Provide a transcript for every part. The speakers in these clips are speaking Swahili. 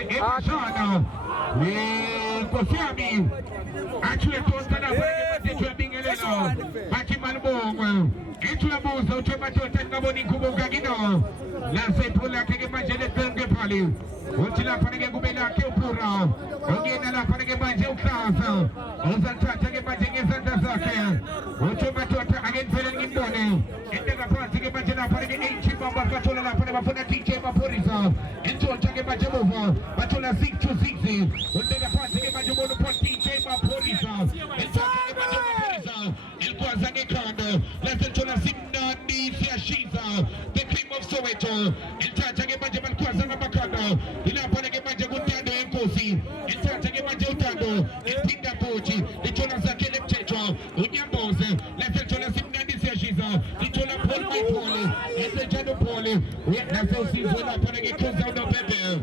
manje emashana Kofiami Achwe Tontana Pare Chwe Bingeleno Maki Malbongo Etwa Bozo Uchema Tota Ngaboni Kuboga Gino Lase Pula Kege Majele Tenge Pali Uchila Panege Gubela Kiopura Ogena La Panege Maje Ukaza Ozanta Tage Majenge Zanta Zake Uchema Tota Again Pele Gimbone Endega Pantige Majela Panege Eichi Bamba Katola La Panege Mafuna TJ Maporiza Ento Tage Majemova Matola 6-6 Endega Pantige Majemono Pot TJ Maporiza Ento Tage Majemova Ilikuwa Zange Kando Lase Tola Simna Nisi Ashiza The Cream of Soweto Enta Tage Majemal Kwa Zanga Makando Ila Panege Majegutando Enkosi Enta Tage Majeutando Entinda Pochi Litola Zakele Mchecho Unyamboze Lase Tola Simna Nisi Ashiza Litola Paul Maipoli Lase Jano Poli Lase Osizola Panege Kuza Uno Pepe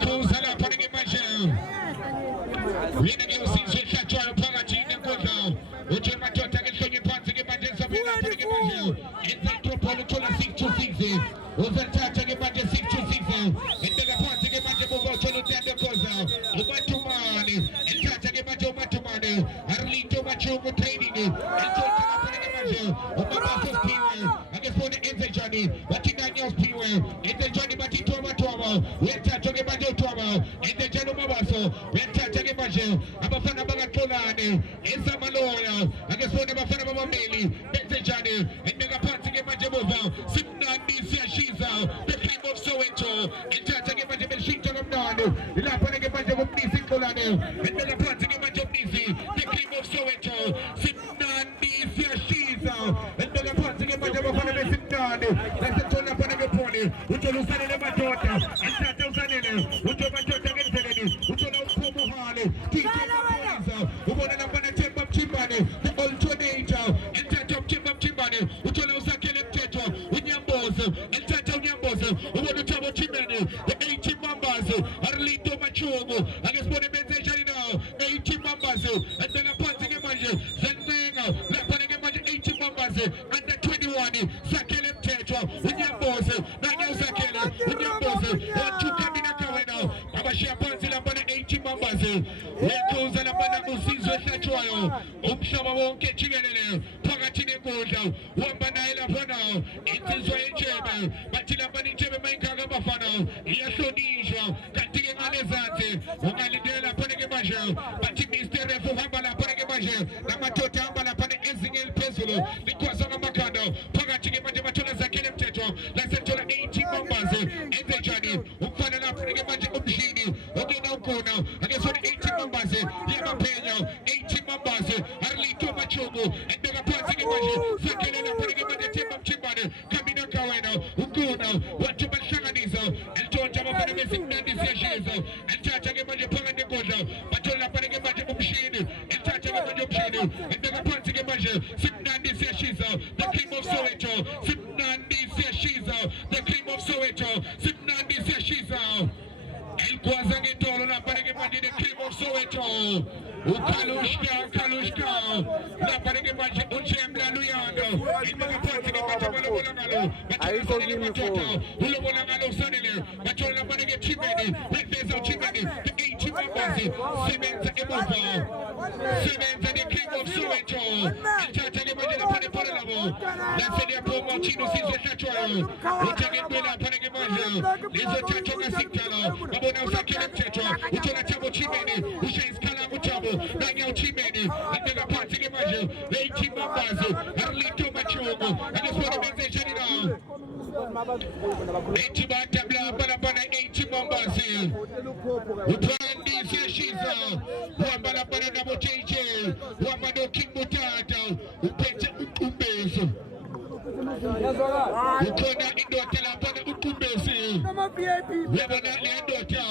Kuza La Panege Majel Winage Osizo Shacho Panga Chine Kuza Uche Matota Gesonye Pantige Majel Sabina Panege Majel Enza Tropolo Tola 6-6 Uzanta Tage Majel 6-6 Enza Pantige Majel Bogo Cholo Tende Kuza Umatumani Enza Tage Majel Umatumani Arlito Machumu Training Enza Panege Majel Umabafos Piwe Agespone Enza Johnny Batina Nyos Piwe Enza Johnny Batito Matoma Wenta Tage Majel Toma Enza Jano Mabaso Wenta Tage Majel Abafana Bagatolani Enza Maloya Agespone Bafana Mamameli Enza Johnny Enza Pantige Majel Bova Simna Nisi Shiza The Cream of Soweto Enza Tage Majel Belshito Gamnano Ila Panege Majel Nisi Kolano Enza Pantige Majel Nisi The Cream of Soweto Simna Nisi Shiza Enza Pantige Majel Bafana Besimnano Lasa Tola Panege Poli Utolu Sanele Matota Enza Tausanele Utolu Matota Genteleni Utolu Upomu Hale Tito Mapoliza Ubona Nambana Temba Chimbane The Alternator Enza Top Chimba Chimbane Utolu Zakele Mteto Unyambozo Enza Unyambozo Ubona Tabo Chimene The 80 members Arlito Machugo Agespone Benze Janino 80 members and then a Pantige Manje Zenzenga La Panege Manje 80 members under 21 Zakele Mteto Unyambozo Nanya Zakele Unyambozo Wachukamina Kaweno Abashia Panzi Lambana 80 members Wekuza Lambana Usizo Shachuayo Umshama Wonke Chigenele Pagatine Goja Wambana Ela Fana Intizo Echebe Batila Bani Chebe Mainkaga Bafana Yashodisha Kantige Malezante Ungalidela Panege Bajo Bati Mister Refu Hambala Panege Bajo Namatota Hambala Pane Ezingel Pesulo Nikwazanga Makando Pagatine Majamatola Zakele Mteto Lasetola 80 members Ezejani Umfana La Panege Bajo Umshini Ogena Ukona Agesoni 80 members Yama Peño 80 members Arlito Machugu Endega Pantige Bajo Zakele La Panege Bajo Timba Chimbane Kamina Kaweno Ukuna Wachuma Shanganizo Elton Jama Panege Simnandi Seshizo Eltatage Bajo Pangane Goja Batola Panege Bajo Umshini Eltatage Bajo Umshini Endega Pantige Bajo Simnandi Seshizo The Cream of Soweto Simnandi Seshizo The Cream of Soweto Simnandi Seshizo El Kwazange Tolo La Panege Bajo The Cream of Soweto Kalushka La Panege Bajo Uchemla Luyando Endega Pantige Bajo Bolangalo Batola Sanele Matota Ulo Bolangalo Sanele Batola Panege Chimene Revezo Chimene The 80 members Semenza Emova Semenza The Cream of Soweto Eltatage Bajo La Panege Bolangalo La Sedia Pomo Chino Sizo Shachuayo Utage Bela Panege Bajo Lizo Tatoga Sintalo Babona Usakele Mteto Utola Tabo Chimene Ushains Kala Mutabo Nanya Chimene Endega Pantige Bajo The 80 members Arlito Machugo Agespone Benze Janino 80 Batabla Balabana 80 members Upandi Seshiza Wambala Bana Nabo Cheche Wambado King Mutata Upete Ukumbezo Ukona Indota La Bana Ukumbezo Wabana Leandota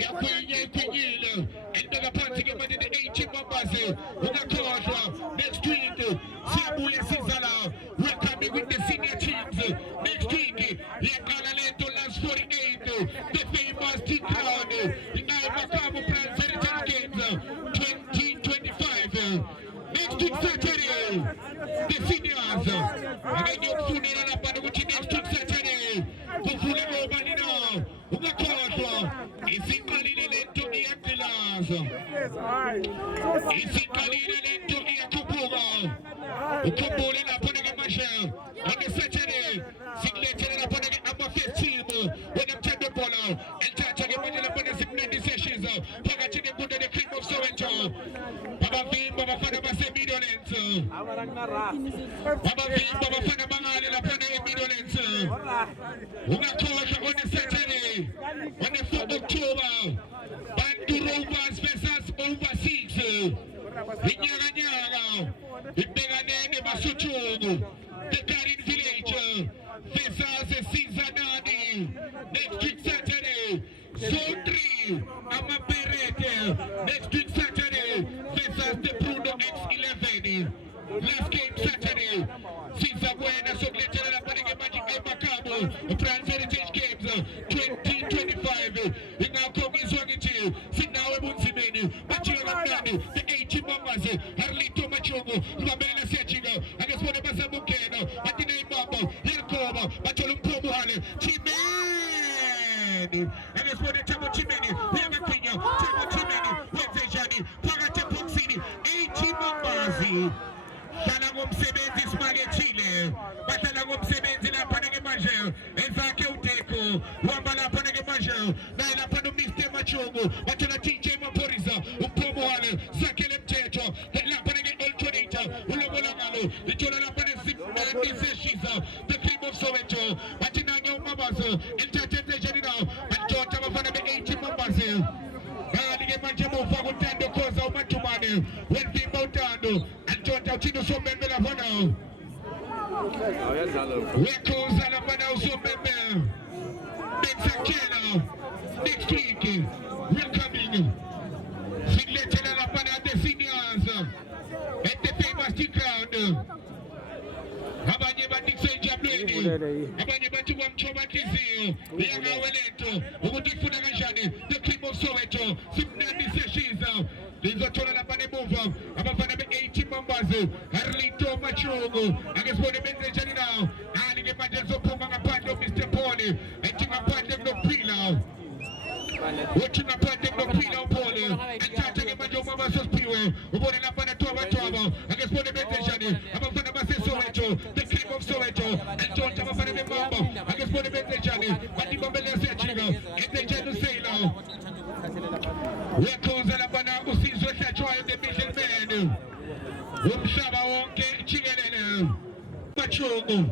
Yakunya Kunyila Endega Pantige Bajo The 80 members Unakosha Next week Siabule Sizala will come with the senior teams next week. Yakala last 48 the famous T-Crown the Makabo Prime Federal Games 2025 next week Saturday the seniors and then you soon in a next week Saturday Kufule Romanino isikalile lento iyaqhilaza, isikalile lento iyakhuphuka. Ukhumbule lapho ngemashe on the Saturday sikulethele lapho ama-15 wena mthando bola elithatha ngemanje lapho nesimnandi seshiza phakathi nenkundla ne-Cream of Soweto. Abavimba abafana base-Midlands, abavimba abafana bangale lapho ne-Midlands. Ungakhohlwa on the Saturday on the 4th October Bantu Rovers versus Overseas. Inyakanyaka ibhekanene Basothogo, the Garden Village versus Sizanani next week Saturday. Zone 3 Amaperete next week Saturday versus the Bruno X11. Last game Saturday Sizabwena sokuletela lapha ngemanje eMakabo France Heritage Games 2025. Ingakho ngizwa ngithi sinawe bunzimeni bajiya kamnandi the 80 members Harlito Machongo ngabela siyajika akesibone basabukena bathi neyibamba yelikoba bathola umphomo hale Chimeni akesibone Thabo Chimeni uyabakhinya Thabo Chimeni wenze njani phakathi eboxini 80 members. Hlala ngomsebenzi simakethile, bahlala ngomsebenzi lapha ngemanje ezakhe uDeko uhamba lapha ngemanje naye lapha noMr Machongo bathola TJ Maphorisa umphomo wale zakhele mthetho lapha nge-alternator ulobola ngalo lithola lapha nesimnandi seshiza the Cream of Soweto bathi nange umabazo elithathe enzenjani nawo batshontsha abafana be-80 members. Ke manje muva kuTando Khoza uMathumane wemvimba uTando antshontsha uthina uSomembe lapha nawo wekhoza lapha nawo uSomembe bekusakhela next week welcoming silethela lapha na the seniors at the famous ground. Abanye bathi kusejabuleni, abanye bathi kwamthoba inhliziyo iyangawe lento ukuthi ifuna kanjani the Cream of Soweto simnandi seshiza lizothola lapha nemuva abafana be-80 members Harlito Machongo akesibone benze njani nawo nali ke manje zophuma ngaphandle uMr Paul ethi ngaphandle kunokuphila uthi ngaphandle kunokuphila uPaul athathe ke manje umama sosipiwe ubone lapha nathoba akesibone benze njani abafana base-Soweto the Cream of Soweto antshontsha abafana bemamba akesibone benze njani badibambele siyajika enze njani uSailor wekhoza lapha na uSizwe Hlatshwayo the middleman umhlaba wonke jikelele Machongo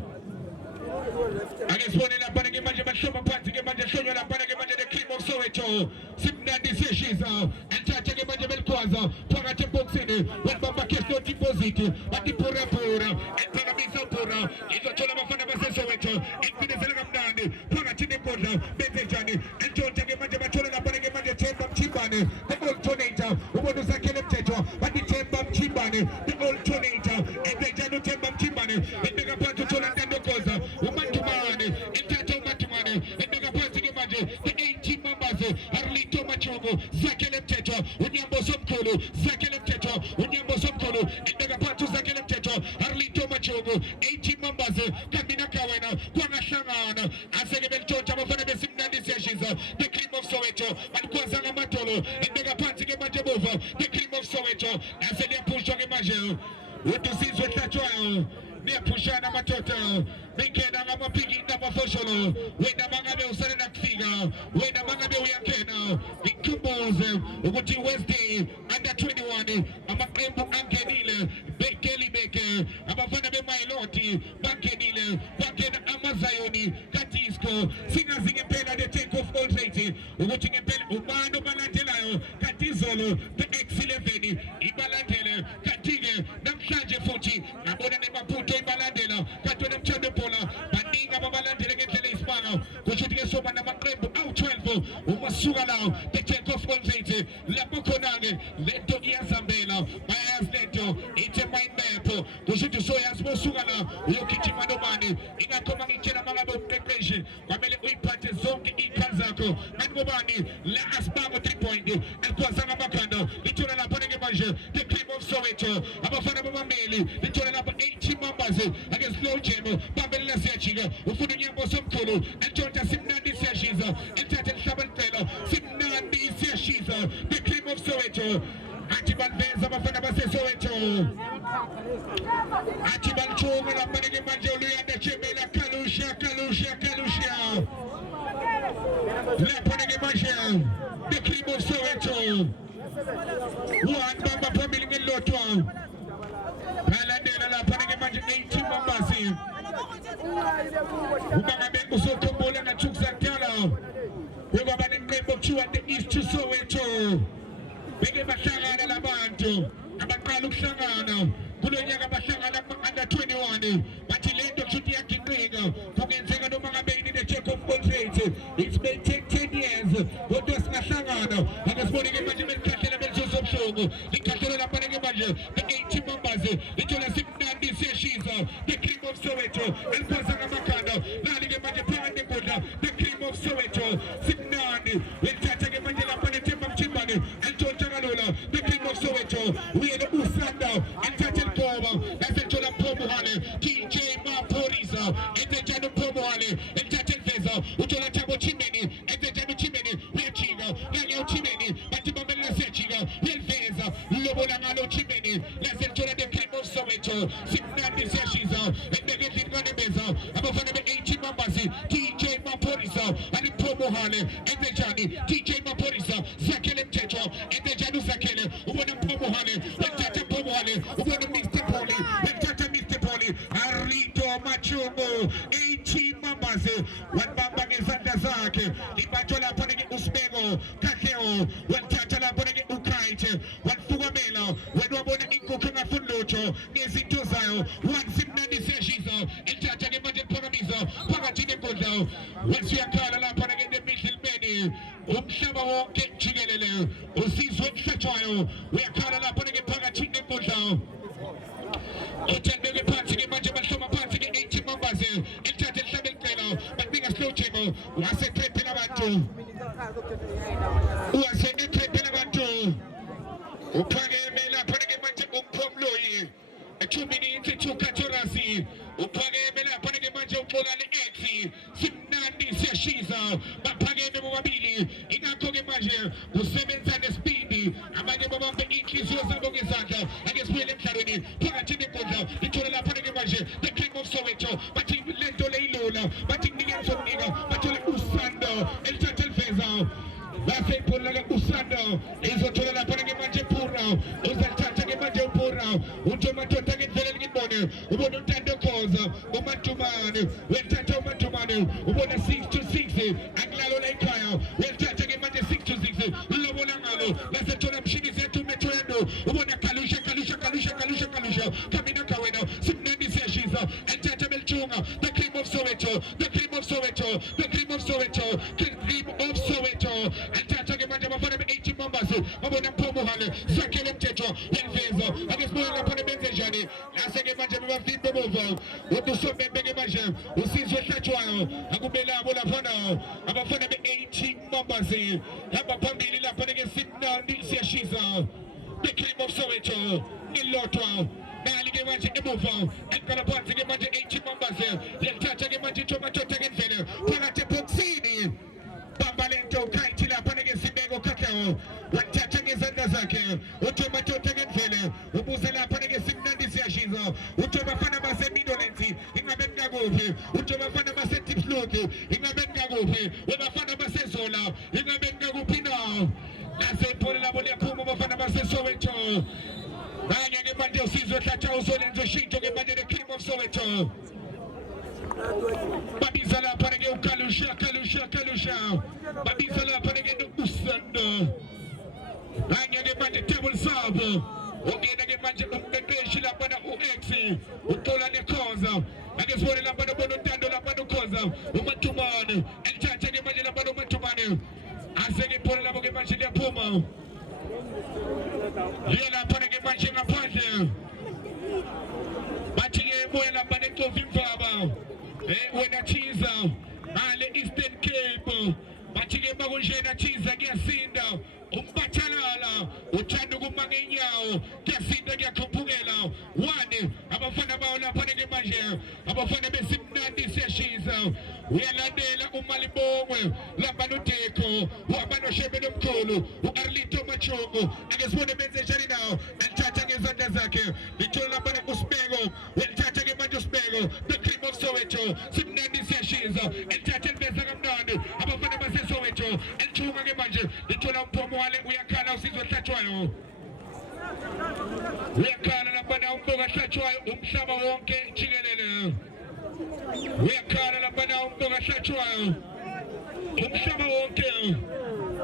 akesibone lapha ngemanje bahloba phansi ngemanje hlonywa lapha ngemanje the Cream of Soweto simnandi seshiza anthathe ngemanje belikhwaza phakathi eboxini wabamba cash no deposit batipura ephakamisa upura izothola abafana base-Soweto ekuphinezela kamnandi phakathi nenkundla benze njani entshontsha ngemanje bathola lapha ngemanje Themba Mchimbane the alternator ubona usakhele mthetho bathi Themba Mchimbane the alternator enze njani uThemba Mchimbane ebeka phansi uthola Ntando Khoza uMathumane enthatha uMathumane ebeka phansi ngemanje the 80 members Harlito Machongo zakhele mthetho uNyambo Somkhulu zakhele mthetho uNyambo Somkhulu ebeka phansi uzakhele mthetho Harlito Machongo 80 members Kamina Kawena kwangahlangana aseke belitshontsha abafana besimnandi siyashiza the Cream of Soweto balikwaza ngamadolo ebeka phansi ngemanje bova the Cream of Soweto aseliyaphusha ngemanje uSizwe Hlatshwayo niyaphushana amadoda bengena ngamaphiki nabafosholo wena mangabe usalela kufika wena mangabe uyangena ngikubuze ukuthi Wednesday under 21 amaqembu angenile bekelibeke abafana beMailoti bangenile bangena amaZayoni kaDisco singazi ngempela the take off all late ukuthi ngempela ubani obalandelayo kaDizolo the X11 ibalandele kathi-ke namhlanje futhi ngabona nemaphutho ibalandela kanti nemthando bola baningi ababalandele ngendlela eyisimanga kusho ukuthi ke soba namaqembu awu-12 uma suka lawo the take off all late lapho khona-ke lento iyazambela bayayazi lento ithe mind map kusho ukuthi soyazi bosuka la uyogijima nobani ingakho mangitshela mangabe umqeqeshi kwamele uyiphathe zonke iy'khali zakho kanti ngobani la asibanga 3 point elikhwazanga amakhanda lithola lapho ngemanje the Cream of Soweto abafana babameli lithola lapho 80 members slow jam bambelela siyajika ufuna uNyambo Somkhulu entshontsha simnandi siyashiza enthathe lihlaba licela of Soweto. Archibald Veza abafana base Soweto. Archibald Chunga lapha ke manje uluyanda Chemela Kalusha. Lapha ke manje the cream of Soweto. One Bamba family ngelotwa. Balandela lapha ke manje 18 members. Ubangabe usotombola na Chukza Kala. We're going to at the east to Soweto. Bege basangana labantu abaqala ukuhlangana kulonyaka bahlangana under 21 bathi lento kushuthi yaginqika kungenzeka noma ngabe ini the check of contract. It's been 10 years kodwa singahlangana akasibone ke manje belikhathela belizobshoko likhathela lapha ke manje the 80 members lithola simnandi siyashiza the cream of Soweto eliphosa ngamakhanda lali ke manje phakathi enkundla the cream of Soweto simnandi welithatha ke manje lapha neThemba Mchimbane the king of Soweto, we are the Usanda, and Tatel Poma, that's the Jola Pomohane, TJ Maporisa, and the Jano Pomohane, and Tatel Veza, Utola Tabo Chimeni, and the Jano Chimeni, we are Chiga, Nagel Chimeni, Batibamela Sechiga, we are Veza, Lobolangano Chimeni, that's the Jola the king of Soweto, Simnandi Seshiza, and the Gatin Ganabeza, above 80 members, TJ Maporisa, and the Pomohane, and the Jani, TJ Maporisa, Zakelem Tetra, and the Janu Zakele, who want to Pomohane, when Tata Pomohane, who want to Mr. Poli, when Tata Mr. Poli, Arito Machumo, 18 members, one Bamba is under Zake, the Batola Ponegi Usbego, Kakeo, when Tata Ponegi Ukaite, one Fugamela, when Wabona Inkukanga Fundocho, Nesito Zayo, one Simnandi Seshizo, and Tata Gemajin Pogamizo, Pagatin Gozo, when Siakala Ponegi the Michel Benny, Umshaba Chigele, Usiso Satoyo, we are calling up putting a Pagatin Gozo. Hotel Mega Party, Majama Soma Party, 18 members, and Tatel Sabin Kano, but being a slow table, was a trip in Avanto. Was a trip in Avanto. Upage Mela putting a bunch of Pomloy, a 2 minutes to Katurasi, Upage Mela putting a bunch of Polani Exi, Simnandi Seshiza, but Page Mobili, in a Kogimaja, who 7 and the speedy, Amage Mobamba Ikis Yosabogizaka, and his William Carini, Pagatin Goza, the Tola Panagimaja, the king of Soweto, but he Lento Lola, but in the Niga, but Usando, El Tatel Feza. Base Pulaga Usando, is a Tola Panagamaja Pura, Usata Gamaja Pura, Utomato Tagad Ubono Tando Cosa, Umatumanu, when Tato Matumanu, Ubona 6 to 6, Anglalo Lakaya, when Tata Gamaja 6 to 6, Lobonangalo, that's a Tola Shiniz to Metrendo, Ubona Kalusha, Kamina Kaweno, Simnandi Seshiza, and Tata Melchunga, the cream of Soweto, the cream of Soweto, the cream of Soweto, the cream of Soweto, and Tata Gamaja for 80 members, Mabona Pomohane, Sakelem Tetra, Elvezo, and it's more upon the Benzajani, as a Gamaja of the Bobo, what to so big Gamaja, who sees what Tatuano, Agubela Bolafano, about 18 members, Abapambi Lapanaga Simna, Nisia Shiza, the cream of Soweto, Niloto. Now you want to move on. And gonna put to get 80 members. Then touch again, Tomato again, Panate Poxini, Bambalento, Kaitila, Panagas, Simego Cacao, one touching is under Zaki, Utomato again, Ubuzala, Panagas, Simnandi Sashizo, Utoma Panama Midolenti, in a Bengagovi, Utoma Panama Tips Loki, in a Bengagovi, with a Panama Sesola, in a Bengagopino. That's a Polabona Puma of Panama Soweto. Ryan Ebandio Caesar Tachao and the sheet to get by the cream of Soweto. Babizala Panagio Kalusha. Babizala Panagio Usando. Ryan Ebandio Table Salvo. Okay, I get my Shila Pana Uexi, Utola de Cosa. I guess what I'm going to Tando Lapano Cosa, Umatuman, and Chacha Imagine Labano Matumanu. I say, Pola Bogamasha Puma. Yela Panagio Machina Panja. Batia Buena Paneto Vimfaba. When a cheese, Ale Eastern Cape. Batia Bagujena cheese against Cinda. Umbatalala, Uchando Gumangao, Casinda Gacopugela, one, Abafana Baula Panagamaja, Abafana Simnandi Seshiza, Wialadela Umalibo, Labanoteko, Wabano Shebedum Kolo, Arlito machungu akesibone message now elithatha ngezandla zakhe lithola lapha kuSibeko elithatha ke manje uSibeko the cream of Soweto simnandi siyashiza elithatha elibeza kamnandi abafana baseSoweto elithunga ke manje lithola umphomo wale uyakhala usizwe hlatshwayo uyakhala lapha umbonga hlatshwayo umhlaba wonke jikelele uyakhala lapha umbonga hlatshwayo umhlaba wonke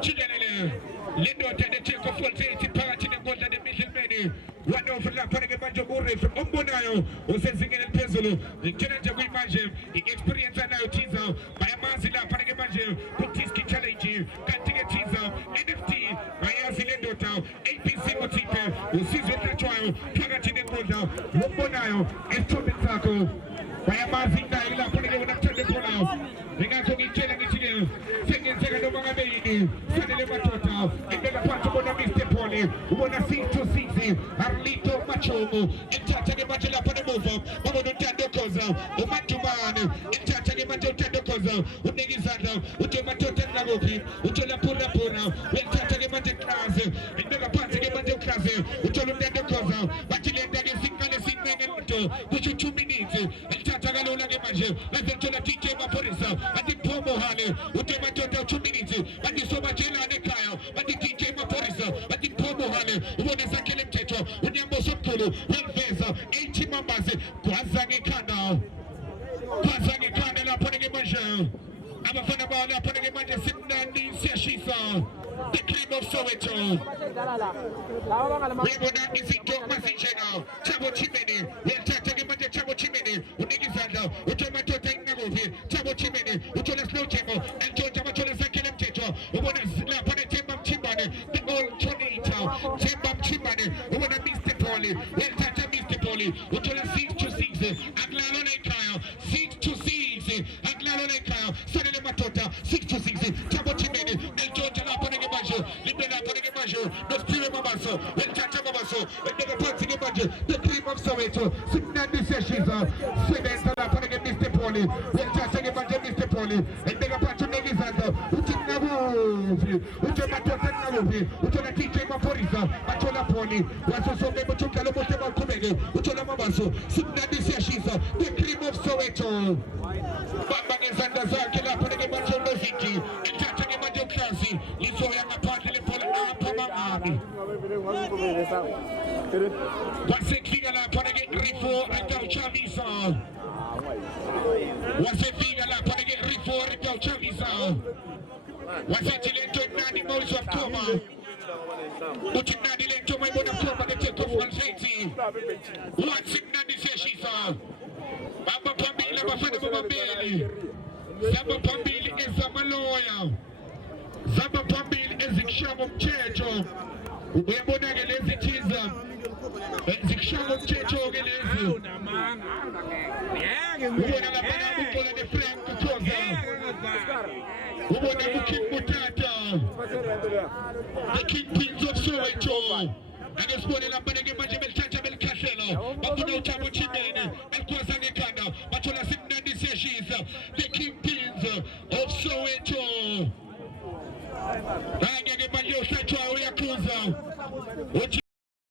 jikelele le ndoda neTheko Voltage phakathi nenkodla nemidlelmeni wanofa lapha ke manje uRef ombonayo usezingeni eliphezulu ngitshela nje kuyimanje iexperience anayo Tiza bayamazi lapha ke manje ku-Disc Challenge kanti ke Tiza NFT bayazi le ndoda ABC Mothipe usizwe hlatshwayo phakathi nenkodla ombonayo esithobeni sakho bayamazi nayo lapha ke unakuthanda khona ngingakho ngitshela ngithi ke sengenzeka noma ngabe yini fanele madoda ibeka phansi ubona Mr Paul ubona 626 Arlito Machungu ithatha ke manje lapha nemuva babona uThando Khoza uMadumane ithatha ke manje uThando Khoza unika izandla uthi madoda nakuphi uthola phura uyathatha ke manje class ibeka phansi ke manje class uthola uThando Khoza bathi le nto ke siqale sinqene lento kusho 2 minutes ithatha kalula ke manje bese DJ Maphorisa bathi Phomo hale uthi madoda 2 minutes bathi sobatshelana ekhaya bathi DJ Maphorisa bathi Phomo hale ubone sakhele mthetho unyamboso omkhulu wemveza 80 members gwaza ngekhanda lapho ke manje abafana bawo lapho ke manje simnandi siyashisa the cream of Soweto uyabona izinto mazinjena Thabo Chimene uyathatha ke manje Thabo Chimene unika izandla uthi madoda ingakuphi Thabo Chimene uthola slow jemo entshontsha bathola sakhele mthetho ubona lapha neThemba Mchimbane the old tornado Themba Mchimbane ubona Mr Paul uyathatha Mr Paul uthola 626 akulalo nekhaya 626 akulalo nekhaya sanele madoda 626 Thabo Chimene entshontsha lapha ke manje libela lapha ke manje nosiphiwe mabaso welithatha mabaso ebeka phansi ke manje the cream of Soweto simnandi siyashiza sebenza lapha ke Mr Paul welithatha ke manje Mr Paul ebeka phansi unika izandla uthi nakuphi uthi madoda nakuphi uthola DJ Maphorisa bathola Paul waso sonke bothukalo bote baqhubeke uthola mabaso simnandi siyashiza the cream of Soweto bamba ngezandla zakhe lapha ke manje uNoviki ethatha ke manje uKlasi lizoya ngaphandle lephola apha mangabi wasefika lapha ke Rifo akawuchamisa wasefika lapha ke Rifo akawuchamisa wasethi lento nani Moses wakhoma uthi nani lento mayibona khoma neTheko Voltage wathi nani siyashisa baba phambili abafana bobabili zaba phambili ezamaloya zaba phambili ezikushaya umthetho uyabona ke lezi Tiza zikushaya umthetho ke lezi ubona lapha uqola neFrank Khoza ubona uKing Mutata the kingpins of Soweto akesibone lapha ke manje belithatha belikhahlela bafuna uThabo